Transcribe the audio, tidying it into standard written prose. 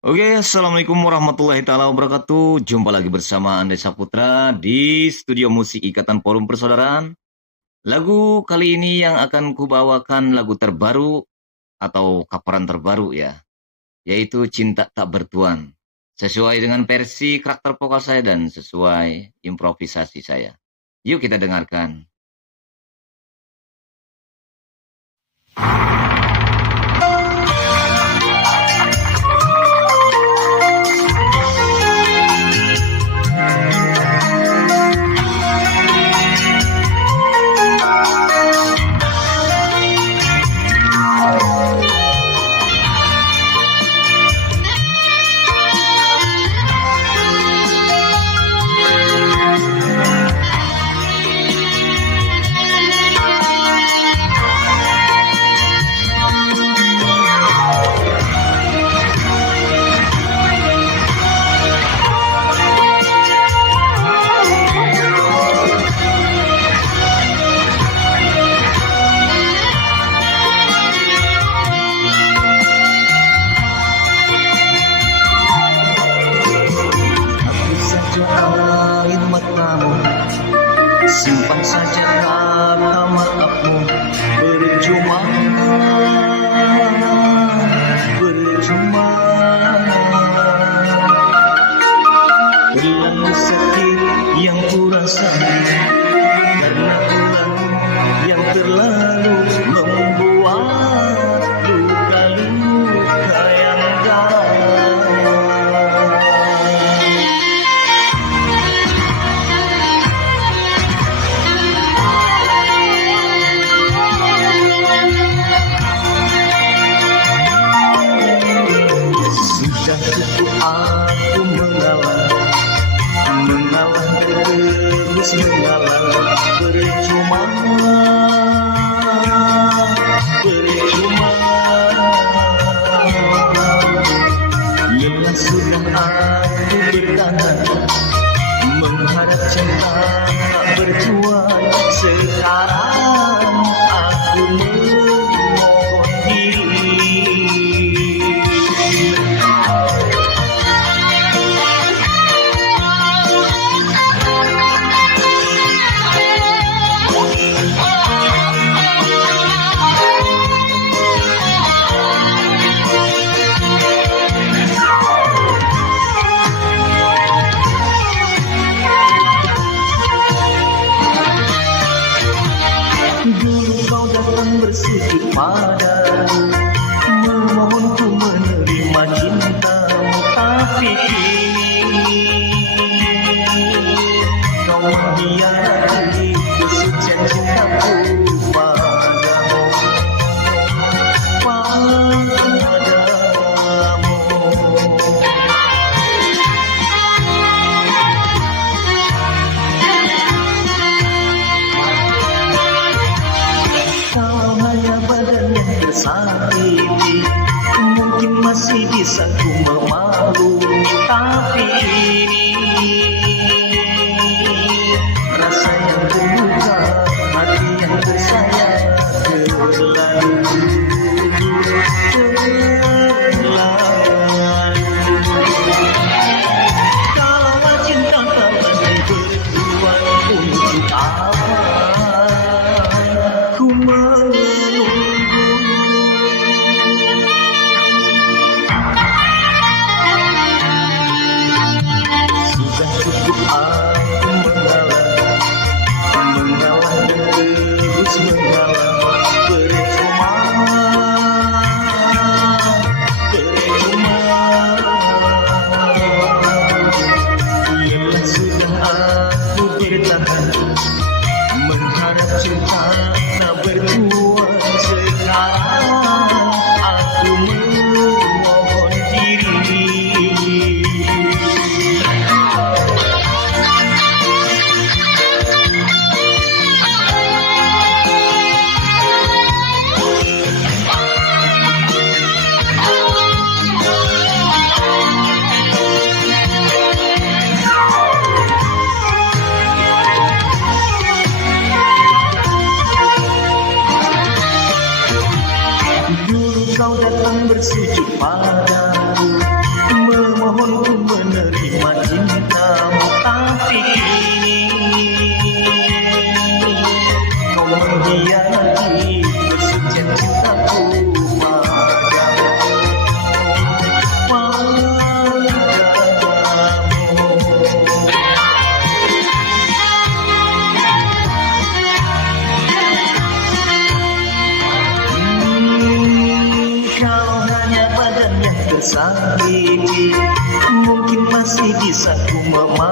Oke, assalamualaikum warahmatullahi taala wabarakatuh. Jumpa lagi bersama Andai Saputra di Studio Musik Ikatan Forum Persaudaraan. Lagu kali ini yang akan kubawakan lagu terbaru atau kaparan terbaru ya, yaitu Cinta Tak Bertuan. Sesuai dengan versi karakter vokal saya dan sesuai improvisasi saya. Yuk kita dengarkan. Air matamu, simpan saja kata maafmu. Percuma, percuma. Terlalu sakit yang kurasa karena ulang yang terlalu membuat luka-luka yang dalam. Sudah cukup aku mengalah terus mengalah. Percuma, percuma. Lelah sudah aku bertahan mengharap cinta tak bertuan. Sekarang aku memohon diri. Dulu kau datang bersujud padaku, memohonku menerima cintamu. Tapi kini kau mengkhianati kesucian cintaku padamu, padamu. Kau hanya badan yang tersakiti, mungkin masih bisa ku memaklumi. Tapi ini rasa yang terluka, hati yang bersayang berlalu. Kalau cinta tak bertuan, untuk apa ku menunggu? Sudah cukup aku mengalah dan terus mengalah. Percuma, percuma. Lelah sudah aku bertahan mengharap cinta tak bertuan. Sekarang aku memohon diri. Dulu kau datang bersujud padaku, menghianati persucian cintaku padamu. Kalau hanya badan yang tersakiti, mungkin masih bisa ku memaafkan.